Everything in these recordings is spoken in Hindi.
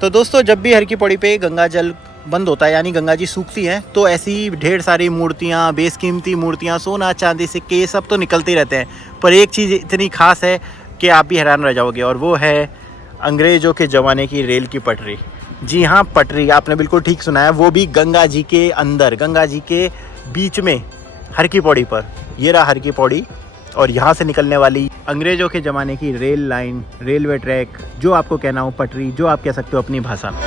तो दोस्तों, जब भी हर की पौड़ी पे गंगा जल बंद होता है यानी गंगा जी सूखती हैं, तो ऐसी ढेर सारी मूर्तियाँ, बेशकीमती मूर्तियाँ, सोना चांदी सिक्के, ये सब तो निकलते ही रहते हैं। पर एक चीज़ इतनी खास है कि आप भी हैरान रह जाओगे, और वो है अंग्रेज़ों के ज़माने की रेल की पटरी। जी हाँ, पटरी, आपने बिल्कुल ठीक सुना है, वो भी गंगा जी के अंदर, गंगा जी के बीच में, हर की पौड़ी पर। ये रहा हर की पौड़ी, और यहाँ से निकलने वाली अंग्रेज़ों के ज़माने की रेल लाइन, रेलवे ट्रैक, जो आपको कहना हो पटरी, जो आप कह सकते हो अपनी भाषा में।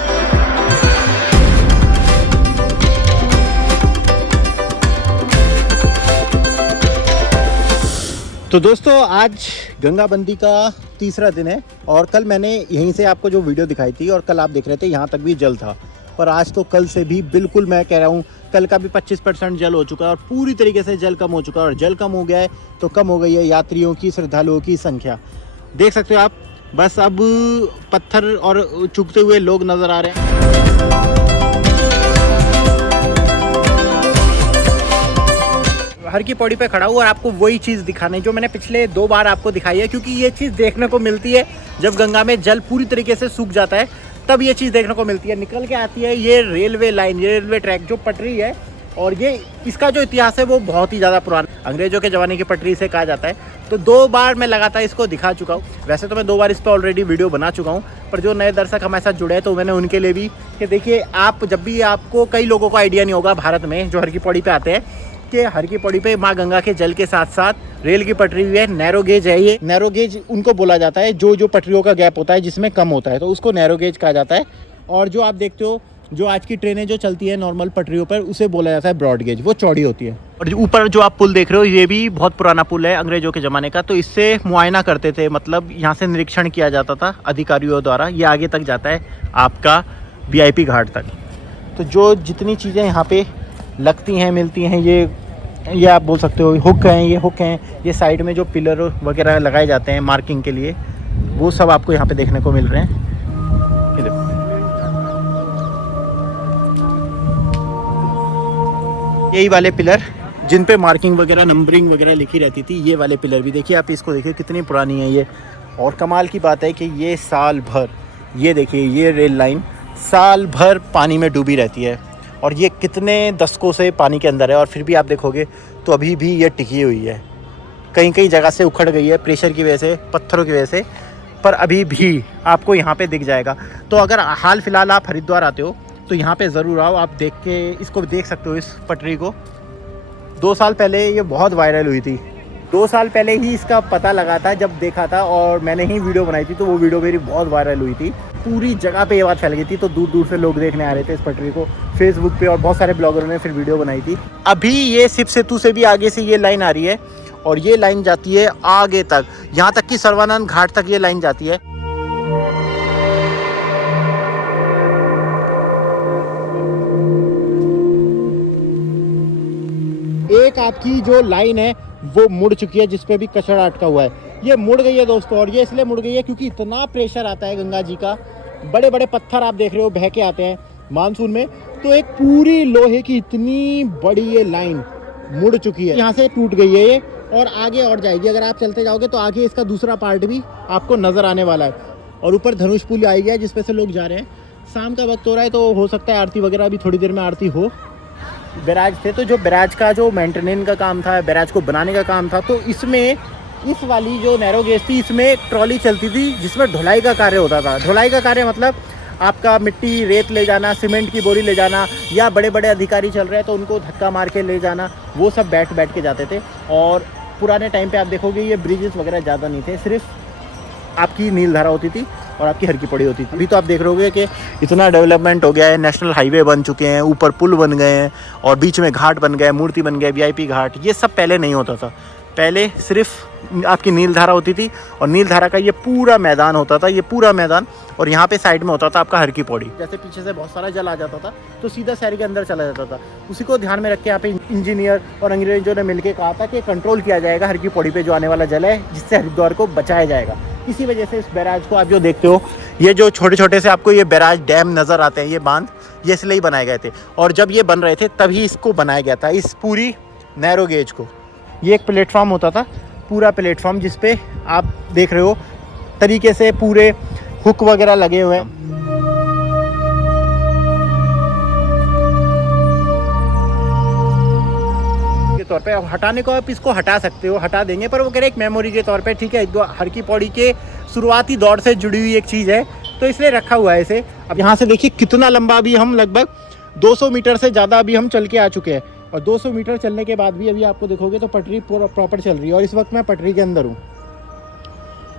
तो दोस्तों, आज गंगा बंदी का तीसरा दिन है, और कल मैंने यहीं से आपको जो वीडियो दिखाई थी, और कल आप देख रहे थे यहाँ तक भी जल था। पर आज तो कल से भी बिल्कुल, मैं कह रहा हूँ, कल का भी 25% जल हो चुका है, और पूरी तरीके से जल कम हो चुका है। और जल कम हो गया है तो कम हो गई है यात्रियों की, श्रद्धालुओं की संख्या। देख सकते हो आप, बस अब पत्थर और चुकते हुए लोग नज़र आ रहे हैं। हर की पौड़ी पे खड़ा हूँ और आपको वही चीज़ दिखाने जो मैंने पिछले 2 बार आपको दिखाई है, क्योंकि ये चीज़ देखने को मिलती है जब गंगा में जल पूरी तरीके से सूख जाता है, तब ये चीज़ देखने को मिलती है। निकल के आती है ये रेलवे लाइन, ये रेलवे ट्रैक, जो पटरी है, और ये इसका जो इतिहास है वो बहुत ही ज़्यादा पुराना, अंग्रेज़ों के ज़माने की पटरी से कहा जाता है। तो 2 बार मैं लगातार इसको दिखा चुका हूँ। वैसे तो मैं 2 बार इस पर ऑलरेडी वीडियो बना चुका हूँ, पर जो नए दर्शक हमारे साथ जुड़े हैं, तो मैंने उनके लिए भी कि देखिए, आप जब भी, आपको कई लोगों को आइडिया नहीं होगा भारत में जो हर की पौड़ी पे आते हैं, कि हर की पौड़ी पे माँ गंगा के जल के साथ साथ रेल की पटरी भी है। नैरो गेज है ये। नैरो गेज उनको बोला जाता है जो पटरियों का गैप होता है जिसमें कम होता है, तो उसको नैरो गेज कहा जाता है। और जो आप देखते हो, जो आज की ट्रेनें जो चलती है नॉर्मल पटरियों पर, उसे बोला जाता है ब्रॉड गेज, वो चौड़ी होती है। और ऊपर जो आप पुल देख रहे हो, ये भी बहुत पुराना पुल है, अंग्रेजों के ज़माने का। तो इससे मुआयना करते थे, मतलब यहाँ से निरीक्षण किया जाता था अधिकारियों द्वारा। ये आगे तक जाता है आपका VIP घाट तक। तो जो जितनी चीज़ें यहाँ पे लगती हैं, मिलती हैं, ये आप बोल सकते हो हुक हैं, ये हुक हैं, ये साइड में जो पिलर वगैरह लगाए जाते हैं मार्किंग के लिए, वो सब आपको यहाँ पे देखने को मिल रहे हैं। यही वाले पिलर जिन पे मार्किंग वगैरह, नंबरिंग वगैरह लिखी रहती थी, ये वाले पिलर भी देखिए आप, इसको देखिए कितनी पुरानी है ये। और कमाल की बात है कि ये साल भर, ये देखिए, ये रेल लाइन साल भर पानी में डूबी रहती है, और ये कितने दशकों से पानी के अंदर है, और फिर भी आप देखोगे तो अभी भी ये टिकी हुई है। कई कई जगह से उखड़ गई है प्रेशर की वजह से, पत्थरों की वजह से, पर अभी भी आपको यहाँ पे दिख जाएगा। तो अगर हाल फिलहाल आप हरिद्वार आते हो तो यहाँ पे ज़रूर आओ, आप देख के इसको देख सकते हो, इस पटरी को। 2 साल पहले ये बहुत वायरल हुई थी, 2 साल पहले ही इसका पता लगा था जब देखा था, और मैंने ही वीडियो बनाई थी, तो वो वीडियो मेरी बहुत वायरल हुई थी। पूरी जगह पे ये बात फैल गई थी, तो दूर दूर से लोग देखने आ रहे थे इस पटरी को, फेसबुक पे, और बहुत सारे ब्लॉगरों ने फिर वीडियो बनाई थी। अभी ये शिव सेतु से भी आगे से ये लाइन आ रही है, और ये लाइन जाती है आगे तक, यहाँ तक कि सर्वानंद घाट तक ये लाइन जाती है। एक आपकी जो लाइन है वो मुड़ चुकी है, जिसपे भी कचरा अटका हुआ है, ये मुड़ गई है दोस्तों। और ये इसलिए मुड़ गई है क्योंकि इतना प्रेशर आता है गंगा जी का, बड़े बड़े पत्थर आप देख रहे हो बह के आते हैं मानसून में, तो एक पूरी लोहे की इतनी बड़ी ये लाइन मुड़ चुकी है, यहाँ से टूट गई है ये, और आगे और जाएगी। अगर आप चलते जाओगे तो आगे इसका दूसरा पार्ट भी आपको नज़र आने वाला है। और ऊपर धनुष पुल आई गया जिसपे से लोग जा रहे हैं। शाम का वक्त हो रहा है, तो हो सकता है आरती वगैरह भी थोड़ी देर में आरती हो। बैराज थे, तो जो बैराज का जो मेंटेनेंस का काम था, बैराज को बनाने का काम था, तो इसमें इस वाली जो नैरो गेज थी, इसमें एक ट्रॉली चलती थी जिसमें ढुलाई का कार्य होता था। ढुलाई का कार्य मतलब आपका मिट्टी, रेत ले जाना, सीमेंट की बोरी ले जाना, या बड़े बड़े अधिकारी चल रहे हैं तो उनको धक्का मार के ले जाना, वो सब बैठ के जाते थे। और पुराने टाइम पे आप देखोगे ये ब्रिजेस वगैरह ज़्यादा नहीं थे, सिर्फ आपकी नीलधारा होती थी और आपकी हर की पौड़ी होती थी। अभी तो आप देख रहे होगे कि इतना डेवलपमेंट हो गया है, नेशनल हाईवे बन चुके हैं, ऊपर पुल बन गए हैं, और बीच में घाट बन गए, मूर्ति बन गए, VIP घाट। ये सब पहले नहीं होता था, पहले सिर्फ आपकी नीलधारा होती थी, और नीलधारा का ये पूरा मैदान होता था, ये पूरा मैदान, और यहाँ पे साइड में होता था आपका हर की पौड़ी। जैसे पीछे से बहुत सारा जल आ जाता था तो सीधा शहर के अंदर चला जाता था। उसी को ध्यान में रख के यहाँ पे इंजीनियर और अंग्रेजों ने मिलकर कहा था कि कंट्रोल किया जाएगा हर की पौड़ी पे जो आने वाला जल है, जिससे हरिद्वार को बचाया जाएगा। इसी वजह से इस बैराज को आप जो देखते हो, ये जो छोटे छोटे से आपको ये बैराज डैम नज़र आते हैं, ये बांध, ये इसलिए ही बनाए गए थे। और जब ये बन रहे थे तभी इसको बनाया गया था, इस पूरी नैरो गेज को। ये एक प्लेटफॉर्म होता था, पूरा प्लेटफॉर्म, जिस पे आप देख रहे हो तरीके से पूरे हुक वगैरह लगे हुए हैं। के तौर पे हटाने को आप इसको हटा सकते हो, हटा देंगे, पर वो कह रहे एक मेमोरी के तौर पे, ठीक है, हर की पौड़ी के शुरुआती दौर से जुड़ी हुई एक चीज़ है, तो इसलिए रखा हुआ है इसे। अब यहाँ से देखिए कितना लंबा, अभी हम लगभग 200 मीटर से ज़्यादा अभी हम चल के आ चुके हैं, और 200 मीटर चलने के बाद भी अभी आपको देखोगे तो पटरी पूरा प्रॉपर चल रही है, और इस वक्त मैं पटरी के अंदर हूँ।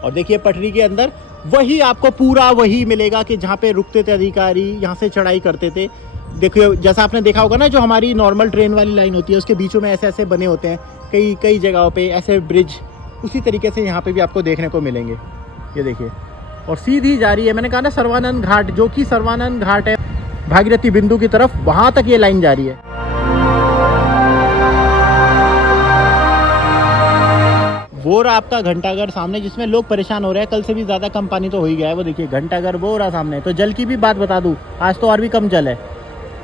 और देखिए पटरी के अंदर वही आपको पूरा वही मिलेगा कि जहाँ पे रुकते थे अधिकारी, यहाँ से चढ़ाई करते थे। देखिए जैसा आपने देखा होगा ना, जो हमारी नॉर्मल ट्रेन वाली लाइन होती है उसके बीचों में ऐसे ऐसे बने होते हैं कई कई जगहों पे ऐसे ब्रिज, उसी तरीके से यहाँ पे भी आपको देखने को मिलेंगे। ये देखिए, और सीधी जा रही है, मैंने कहा ना सर्वानंद घाट, जो कि सर्वानंद घाट है भागीरथी बिंदु की तरफ, वहाँ तक ये लाइन जा रही है। वो रहा आपका घंटाघर सामने, जिसमें लोग परेशान हो रहे हैं, कल से भी ज़्यादा कम पानी तो हो ही गया है। वो देखिए घंटाघर वो रहा सामने। तो जल की भी बात बता दूँ, आज तो और भी कम जल है।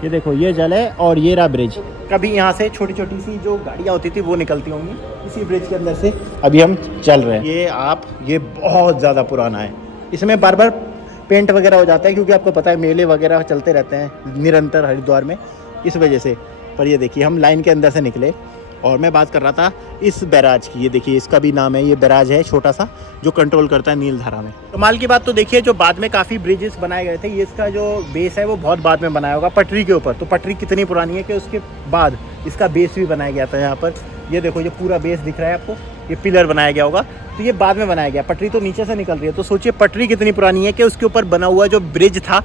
ये देखो ये जल है, और ये रहा ब्रिज। कभी यहाँ से छोटी छोटी सी जो गाड़ियाँ होती थी वो निकलती होंगी इसी ब्रिज के अंदर से, अभी हम चल रहे हैं। ये बहुत ज़्यादा पुराना है, इसमें बार बार पेंट वगैरह हो जाता है, क्योंकि आपको पता है मेले वगैरह चलते रहते हैं निरंतर हरिद्वार में, इस वजह से। पर ये देखिए हम लाइन के अंदर से निकले, और मैं बात कर रहा था इस बैराज की। ये देखिए इसका भी नाम है, ये बैराज है छोटा सा जो कंट्रोल करता है नीलधारा में। कमाल की बात तो देखिए, जो बाद में काफ़ी ब्रिजेस बनाए गए थे, ये इसका जो बेस है वो बहुत बाद में बनाया होगा पटरी के ऊपर। तो पटरी कितनी पुरानी है कि उसके बाद इसका बेस भी बनाया गया था यहाँ पर। ये देखो ये पूरा बेस दिख रहा है आपको, ये पिलर बनाया गया होगा, तो ये बाद में बनाया गया। पटरी तो नीचे से निकल रही है, तो सोचिए पटरी कितनी पुरानी है कि उसके ऊपर बना हुआ जो ब्रिज था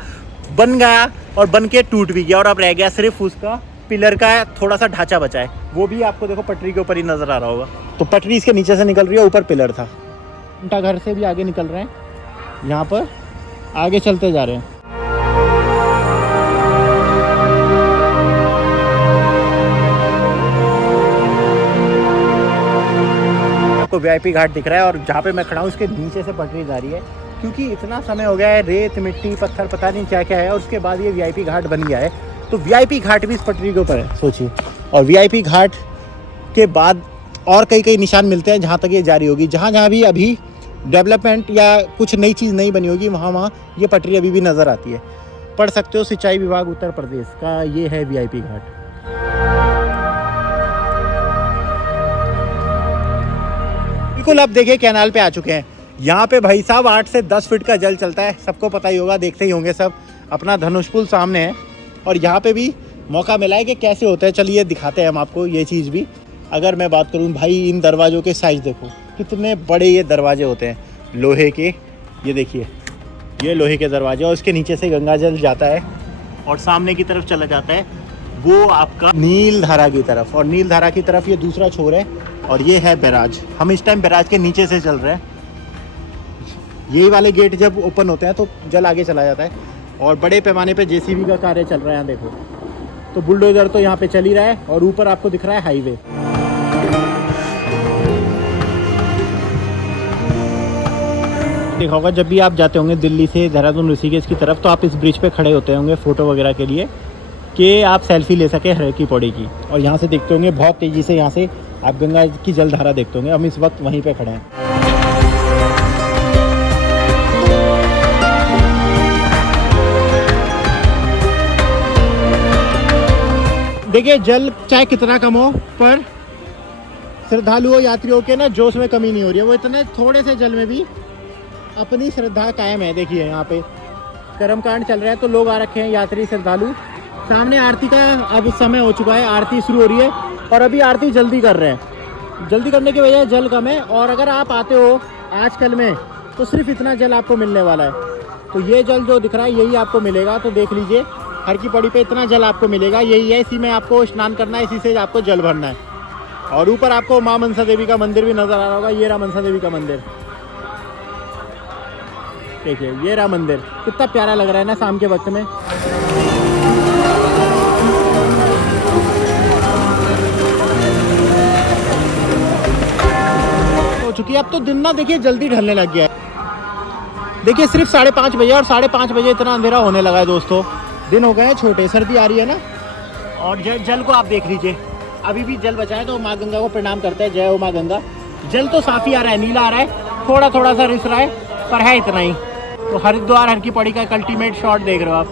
बन गया, और बन के टूट भी गया, और अब रह गया सिर्फ उसका पिलर का थोड़ा सा ढांचा बचा है। वो भी आपको देखो पटरी के ऊपर ही नजर आ रहा होगा। तो पटरी इसके नीचे से निकल रही है, ऊपर पिलर था। घंटाघर से भी आगे निकल रहे हैं, यहाँ पर आगे चलते जा रहे हैं। आपको वीआईपी घाट दिख रहा है, और जहाँ पे मैं खड़ा हूँ उसके नीचे से पटरी जा रही है, क्योंकि इतना समय हो गया है, रेत मिट्टी पत्थर पता नहीं क्या क्या है, और उसके बाद ये वीआईपी घाट बन गया है। तो वीआईपी घाट भी इस पटरी के ऊपर है, सोचिए। और वीआईपी घाट के बाद और कई कई निशान मिलते हैं जहाँ तक ये जारी होगी। जहाँ जहाँ भी अभी डेवलपमेंट या कुछ नई चीज़ नहीं बनी होगी, वहाँ वहाँ ये पटरी अभी भी नज़र आती है। पढ़ सकते हो, सिंचाई विभाग उत्तर प्रदेश का ये है वीआईपी घाट। बिल्कुल, अब देखिए कैनाल पे आ चुके हैं। यहाँ पे भाई साहब 8 से 10 फीट का जल चलता है, सबको पता ही होगा, देखते ही होंगे सब। अपना धनुष पुल सामने है, और यहाँ पे भी मौका मिला है कि कैसे होता है, चलिए दिखाते हैं हम आपको ये चीज़ भी। अगर मैं बात करूँ भाई, इन दरवाज़ों के साइज़ देखो कितने बड़े ये दरवाजे होते हैं लोहे के। ये देखिए ये लोहे के दरवाजे, और इसके नीचे से गंगा जल जाता है और सामने की तरफ चला जाता है वो आपका नीलधारा की तरफ, और नीलधारा की तरफ ये दूसरा छोर है, और ये है बैराज। हम इस टाइम बैराज के नीचे से चल रहे हैं। यही वाले गेट जब ओपन होते हैं तो जल आगे चला जाता है, और बड़े पैमाने पे जेसीबी का कार्य चल रहा है। यहाँ देखो, तो बुलडोजर तो यहाँ पे चल ही रहा है, और ऊपर आपको दिख रहा है हाईवे। देखा होगा जब भी आप जाते होंगे दिल्ली से देहरादून ऋषिकेश की तरफ, तो आप इस ब्रिज पे खड़े होते होंगे फ़ोटो वगैरह के लिए, कि आप सेल्फी ले सके हर की पौड़ी की। और यहाँ से देखते होंगे बहुत तेज़ी से, यहाँ से आप गंगा की जलधारा देखते होंगे। हम इस वक्त वहीं पर खड़े हैं। देखिए जल चाहे कितना कम हो, पर श्रद्धालुओं यात्रियों के ना जोश में कमी नहीं हो रही है। वो इतने थोड़े से जल में भी अपनी श्रद्धा कायम है। देखिए यहाँ पे कर्मकांड चल रहा है, तो लोग आ रखे हैं यात्री श्रद्धालु। सामने आरती का अब समय हो चुका है, आरती शुरू हो रही है, और अभी आरती जल्दी कर रहे हैं। जल्दी करने की वजह जल कम है, और अगर आप आते हो आजकल में तो सिर्फ इतना जल आपको मिलने वाला है। तो ये जल जो दिख रहा है यही आपको मिलेगा। तो देख लीजिए हर की पौड़ी पे इतना जल आपको मिलेगा, यही है। इसी में आपको स्नान करना है, इसी से आपको जल भरना है। और ऊपर आपको माँ मनसा देवी का मंदिर भी नज़र आ रहा होगा। ये रहा मनसा देवी का मंदिर, देखिए ये रहा मंदिर। कितना प्यारा लग रहा है ना शाम के वक्त में। हो चुकी है अब तो दिन ना, देखिए जल्दी ढलने लग गया है। देखिए सिर्फ 5:30 बजे, और 5:30 बजे इतना अंधेरा होने लगा है दोस्तों। दिन हो गए हैं छोटे, सर्दी आ रही है ना। और जल को आप देख लीजिए, अभी भी जल बचा है, तो माँ गंगा को प्रणाम करते हैं। जय हो माँ गंगा। जल तो साफ ही आ रहा है, नीला आ रहा है, थोड़ा थोड़ा सा रिस रहा है, पर है इतना ही। तो हरिद्वार हर की पौड़ी का एक अल्टीमेट शॉट देख रहे हो आप।